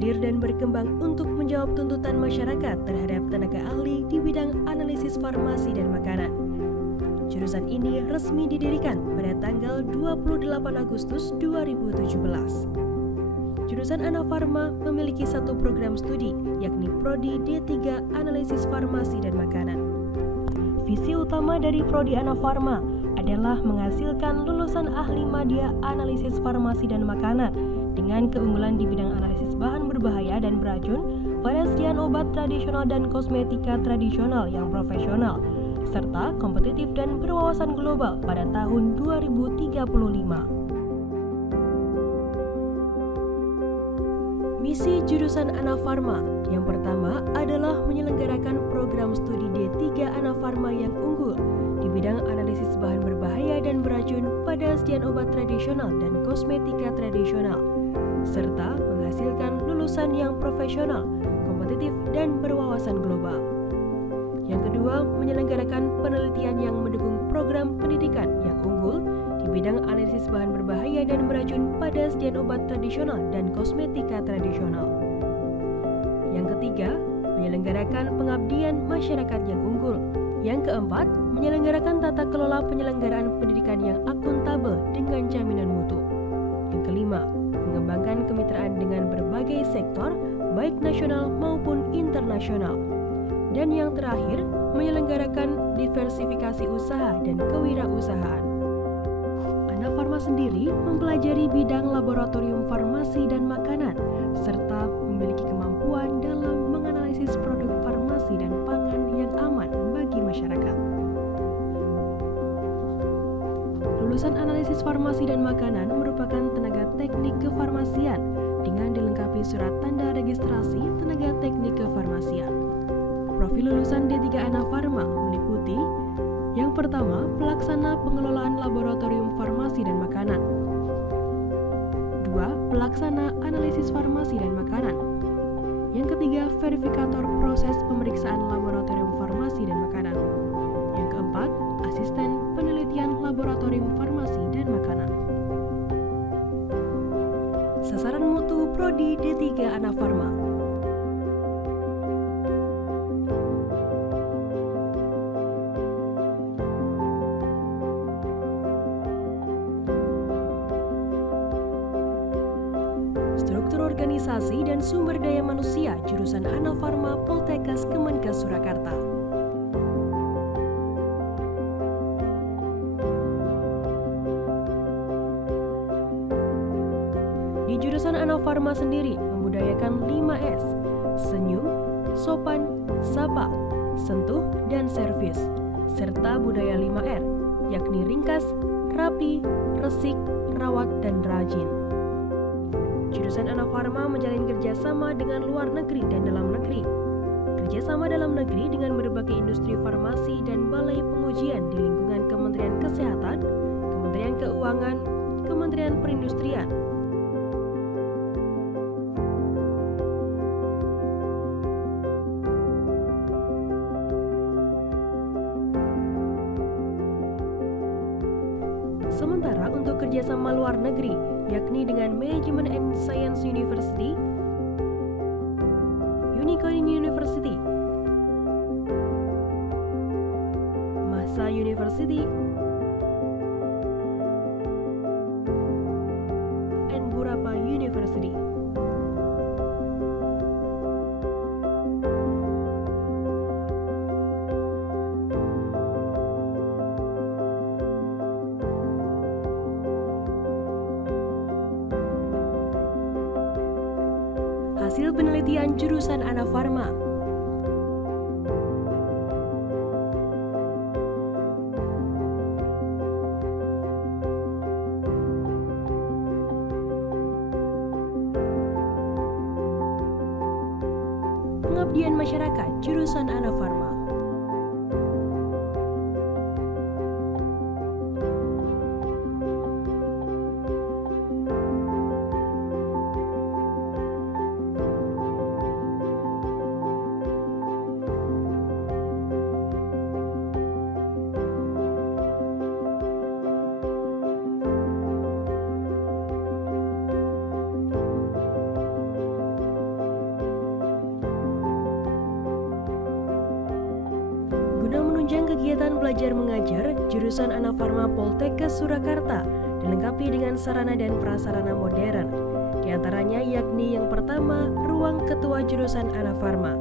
hadir dan berkembang untuk menjawab tuntutan masyarakat terhadap tenaga ahli di bidang analisis farmasi dan makanan. Jurusan ini resmi didirikan pada tanggal 28 Agustus 2017. Jurusan Anafarma memiliki satu program studi, yakni Prodi D3 Analisis Farmasi dan Makanan. Visi utama dari Prodi Anafarma adalah menghasilkan lulusan ahli madya analisis farmasi dan makanan dengan keunggulan di bidang analisis bahan berbahaya dan beracun, penyediaan obat tradisional dan kosmetika tradisional yang profesional, serta kompetitif dan berwawasan global pada tahun 2035. Misi jurusan Anafarma yang pertama adalah menyelenggarakan program studi D3 Anafarma yang unggul di bidang analisis bahan berbahaya dan beracun pada sediaan obat tradisional dan kosmetika tradisional, serta menghasilkan lulusan yang profesional, kompetitif, dan berwawasan global. Yang kedua, menyelenggarakan penelitian yang mendukung program pendidikan yang unggul di bidang analisis bahan berbahaya dan beracun pada sediaan obat tradisional dan kosmetika tradisional. Yang ketiga, menyelenggarakan pengabdian masyarakat yang unggul. Yang keempat, menyelenggarakan tata kelola penyelenggaraan pendidikan yang akuntabel dengan jaminan mutu. Yang kelima, mengembangkan kemitraan dengan berbagai sektor, baik nasional maupun internasional. Dan yang terakhir, menyelenggarakan diversifikasi usaha dan kewirausahaan. Anafarma sendiri mempelajari bidang laboratorium farmasi dan makanan, serta memiliki kemampuan dalam menganalisis produk farmasi dan pangan yang aman bagi masyarakat. Lulusan analisis farmasi dan makanan merupakan tenaga teknik kefarmasian dengan dilengkapi surat tanda registrasi tenaga teknik kefarmasian. Profil lulusan D3 Anafarma meliputi: yang pertama, pelaksana pengelolaan laboratorium farmasi dan makanan. 2. Pelaksana analisis farmasi dan makanan. Yang ketiga, verifikator proses pemeriksaan laboratorium farmasi dan makanan. Yang keempat, asisten penelitian laboratorium farmasi dan makanan. Sasaran mutu Prodi D3 Anafarma. Struktur organisasi dan sumber daya manusia jurusan Anafarma Poltekkes Kemenkes Surakarta. Di jurusan Anafarma sendiri membudayakan 5S: senyum, sopan, sapa, sentuh, dan servis, serta budaya 5R, yakni ringkas, rapi, resik, rawat, dan rajin. Jurusan Anafarma menjalin kerjasama dengan luar negeri dan dalam negeri. Kerjasama dalam negeri dengan berbagai industri farmasi dan balai pengujian di lingkungan Kementerian Kesehatan, Kementerian Keuangan, Kementerian Perindustrian. Sementara untuk kerjasama luar negeri, yakni dengan Management and Science University, Unicorn University, Masa University, and Burapa University. Hasil penelitian jurusan Anafarma. Pengabdian masyarakat jurusan Anafarma. menunjang kegiatan belajar mengajar jurusan Anafarma Poltekkes Surakarta dilengkapi dengan sarana dan prasarana modern. Di antaranya yakni yang pertama, ruang ketua jurusan Anafarma.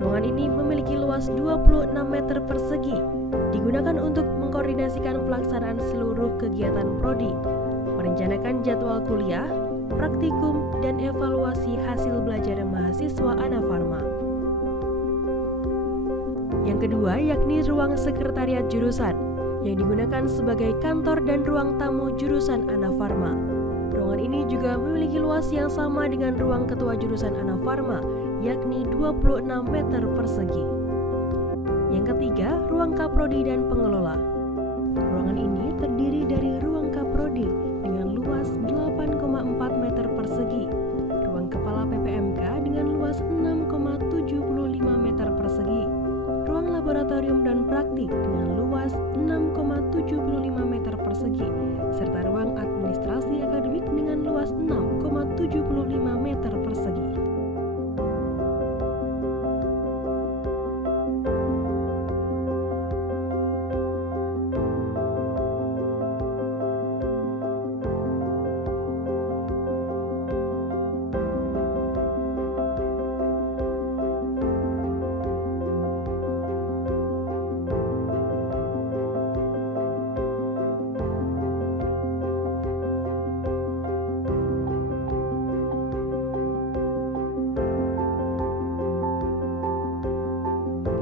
Ruangan ini memiliki luas 26 meter persegi, digunakan untuk mengkoordinasikan pelaksanaan seluruh kegiatan prodi, merencanakan jadwal kuliah, praktikum, dan evaluasi hasil belajar mahasiswa Anafarma. Yang kedua yakni ruang sekretariat jurusan, yang digunakan sebagai kantor dan ruang tamu jurusan Anafarma. Ruangan ini juga memiliki luas yang sama dengan ruang ketua jurusan Anafarma, yakni 26 meter persegi. Yang ketiga, ruang kaprodi dan pengelola. Ruangan ini terdiri dari ruang kaprodi dengan luas 8,4 meter persegi, ruang kepala PPMK dengan luas 6,75 meter persegi, ruang laboratorium dan praktik dengan luas 6,75 meter persegi, serta ruang administrasi akademik dengan luas 6,75 meter persegi.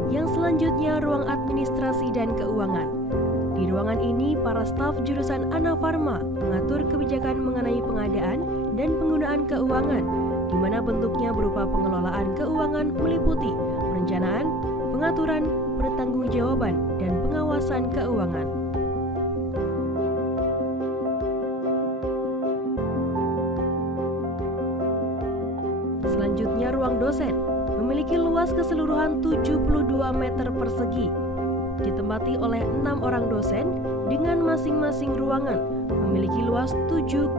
Yang selanjutnya, ruang administrasi dan keuangan. Di ruangan ini, para staf jurusan Anafarma mengatur kebijakan mengenai pengadaan dan penggunaan keuangan, di mana bentuknya berupa pengelolaan keuangan meliputi perencanaan, pengaturan, pertanggungjawaban, dan pengawasan keuangan. Selanjutnya, ruang dosen memiliki luas keseluruhan 72 meter persegi, ditempati oleh 6 orang dosen dengan masing-masing ruangan memiliki luas 7,5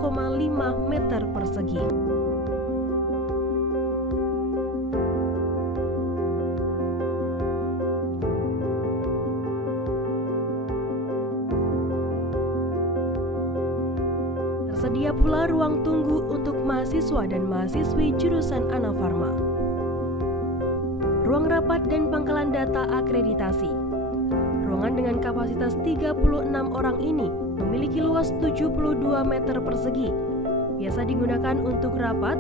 meter persegi. Tersedia pula ruang tunggu untuk mahasiswa dan mahasiswi jurusan Anafarma. Ruang rapat dan pangkalan data akreditasi. Ruangan dengan kapasitas 36 orang ini memiliki luas 72 meter persegi. Biasa digunakan untuk rapat,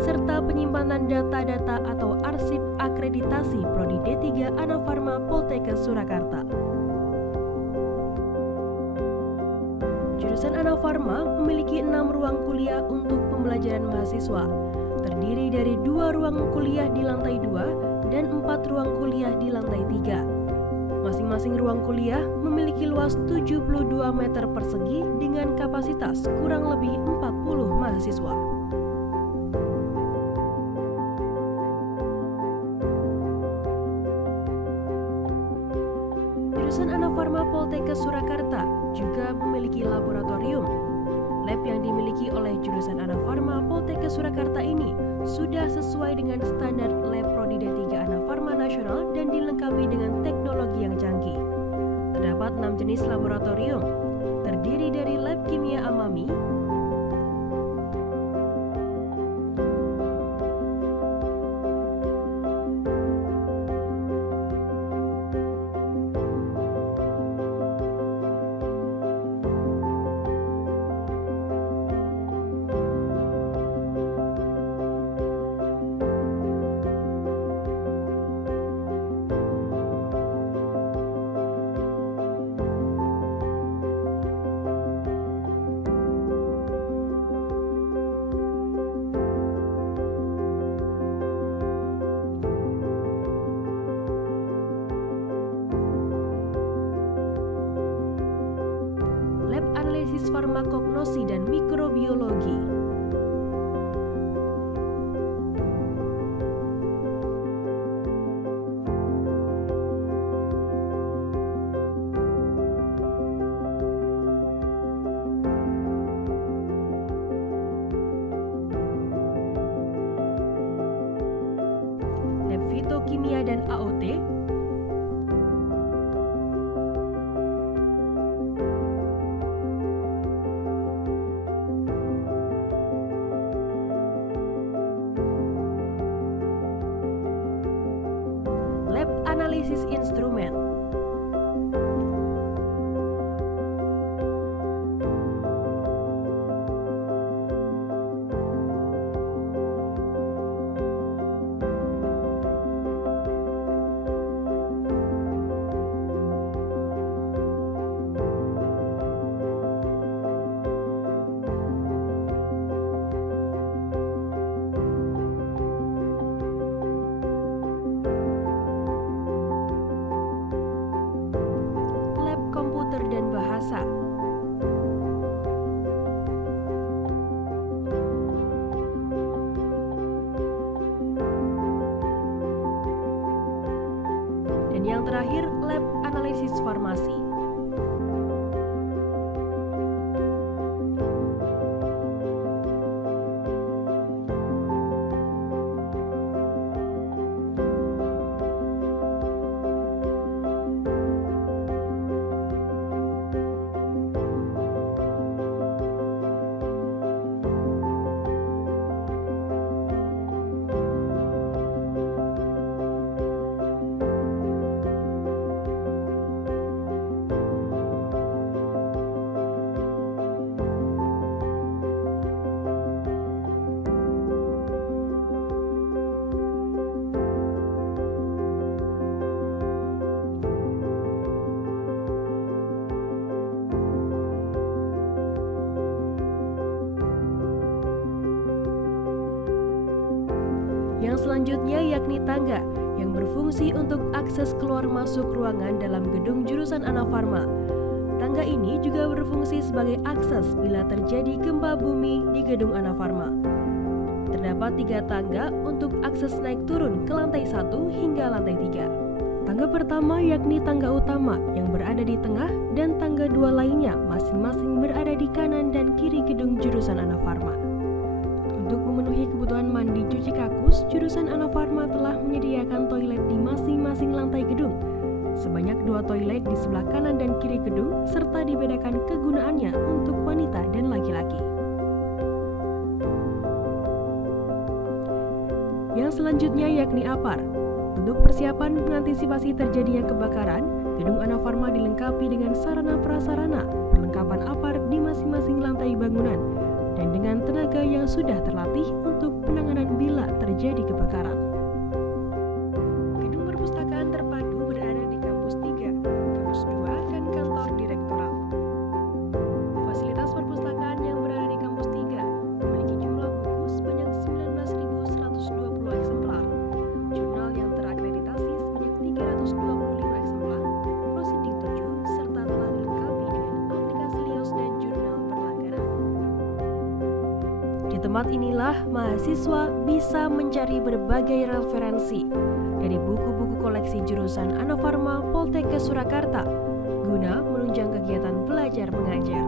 serta penyimpanan data-data atau arsip akreditasi Prodi D3 Anafarma Poltekkes Surakarta. Jurusan Anafarma memiliki 6 ruang kuliah untuk pembelajaran mahasiswa, terdiri dari 2 ruang kuliah di lantai 2 dan 4 ruang kuliah di lantai 3. Masing-masing ruang kuliah memiliki luas 72 meter persegi dengan kapasitas kurang lebih 40 mahasiswa. Jurusan Anafarma Poltekkes Surakarta juga memiliki laboratorium. Lab yang dimiliki oleh jurusan Anafarma Poltekkes Surakarta ini sudah sesuai dengan standar lab Prodi D3 Anafarma Nasional dan dilengkapi dengan teknologi yang canggih. Terdapat 6 jenis laboratorium, terdiri dari lab kimia amami, analisis farmakognosi dan mikrobiologi. fitokimia dan AOT, lab analisis instrumen, lab komputer dan bahasa, dan yang terakhir lab analisis farmasi. Yang selanjutnya yakni tangga yang berfungsi untuk akses keluar masuk ruangan dalam gedung jurusan Anafarma. Tangga ini juga berfungsi sebagai akses bila terjadi gempa bumi di gedung Anafarma. Terdapat 3 tangga untuk akses naik turun ke lantai 1 hingga lantai 3. Tangga pertama yakni tangga utama yang berada di tengah dan tangga 2 lainnya masing-masing berada di kanan dan kiri gedung jurusan Anafarma. Untuk memenuhi kebutuhan mandi cuci kakus, jurusan Anafarma telah menyediakan toilet di masing-masing lantai gedung. Sebanyak 2 toilet di sebelah kanan dan kiri gedung, serta dibedakan kegunaannya untuk wanita dan laki-laki. Yang selanjutnya yakni APAR. Untuk persiapan mengantisipasi terjadinya kebakaran, gedung Anafarma dilengkapi dengan sarana prasarana, perlengkapan APAR di masing-masing lantai bangunan, dan dengan tenaga yang sudah terlatih untuk penanganan bila terjadi kebakaran. Gedung perpustakaan terpadu berada di kampus 3, kampus 2, dan kantor direktorat. Fasilitas perpustakaan yang berada di kampus 3 memiliki jumlah buku sebanyak 19.120 eksemplar, jurnal yang terakreditasi sebanyak 325 eksemplar, proceeding 7, serta telah dilengkapi dengan aplikasi Lios dan jurnal berlangganan. Di tempat inilah mahasiswa bisa mencari berbagai referensi dari buku-buku koleksi jurusan Anafarma Poltekkes Surakarta guna menunjang kegiatan belajar mengajar.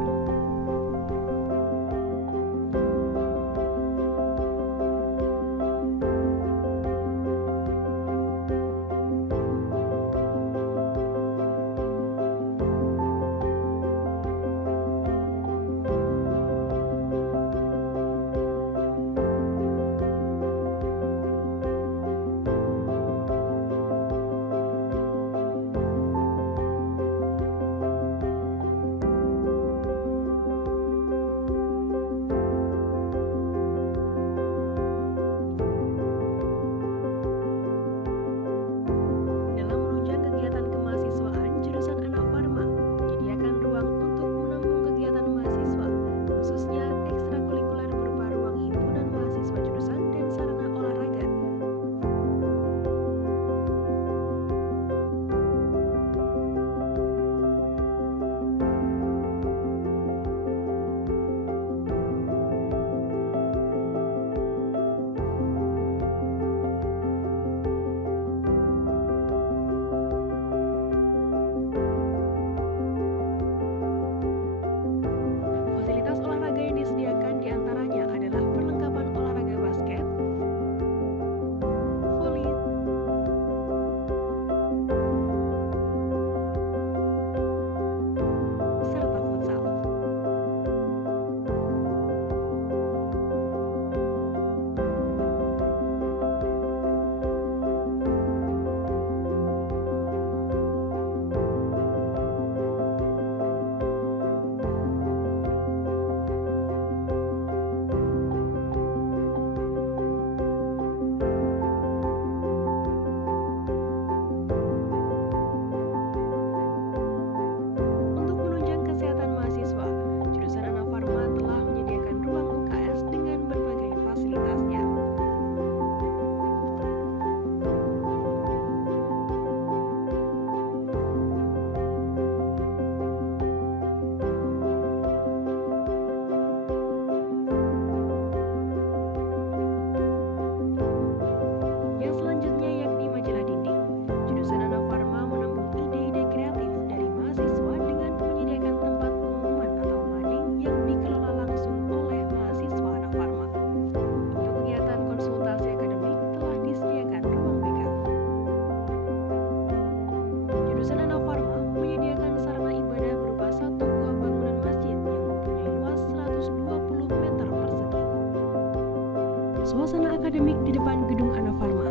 suasana akademik di depan gedung Anafarma.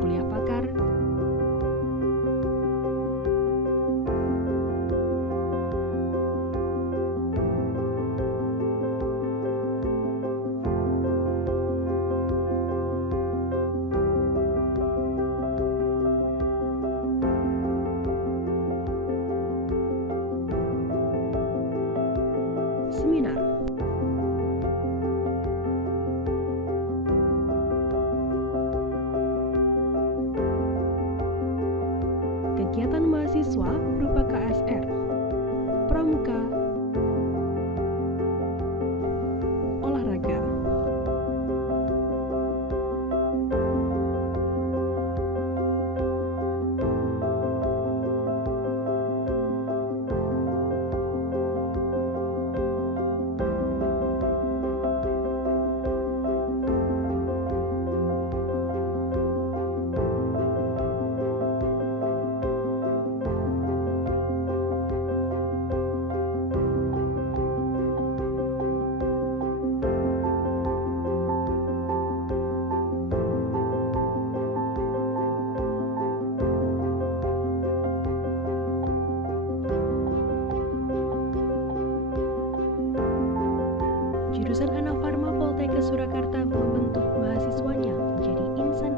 Kuliah pakar, seminar, kegiatan mahasiswa berupa KSR, pramuka, olahraga, jurusan Anafarma Poltekkes Surakarta membentuk mahasiswanya menjadi insan